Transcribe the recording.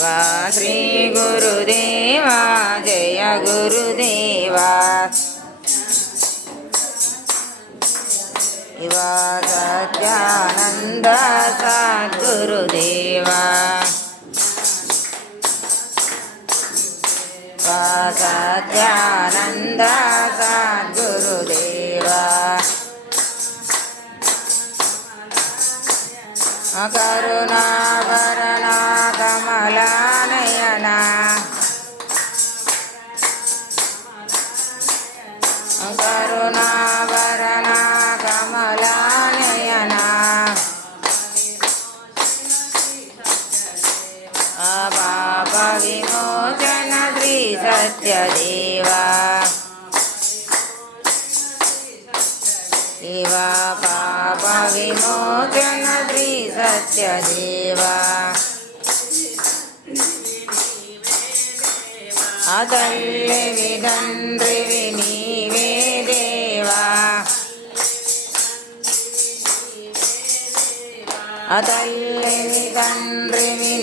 वा श्री गुरुदेवा जय गुरुदेवा शिवा सत्यानंद सद्गुरुदेवा सत्यानंद सद्गुरुदेवा करुणाभरणा कमलानयना करुणाभरणा कमलानयना पाप विमोचन श्री सत्यदेवा शिवा पाप विमोचन श्री सत्यदेवा अतल्ले विदन्त्रिवि नीवे देवा अतल्ले विदन्त्रिवि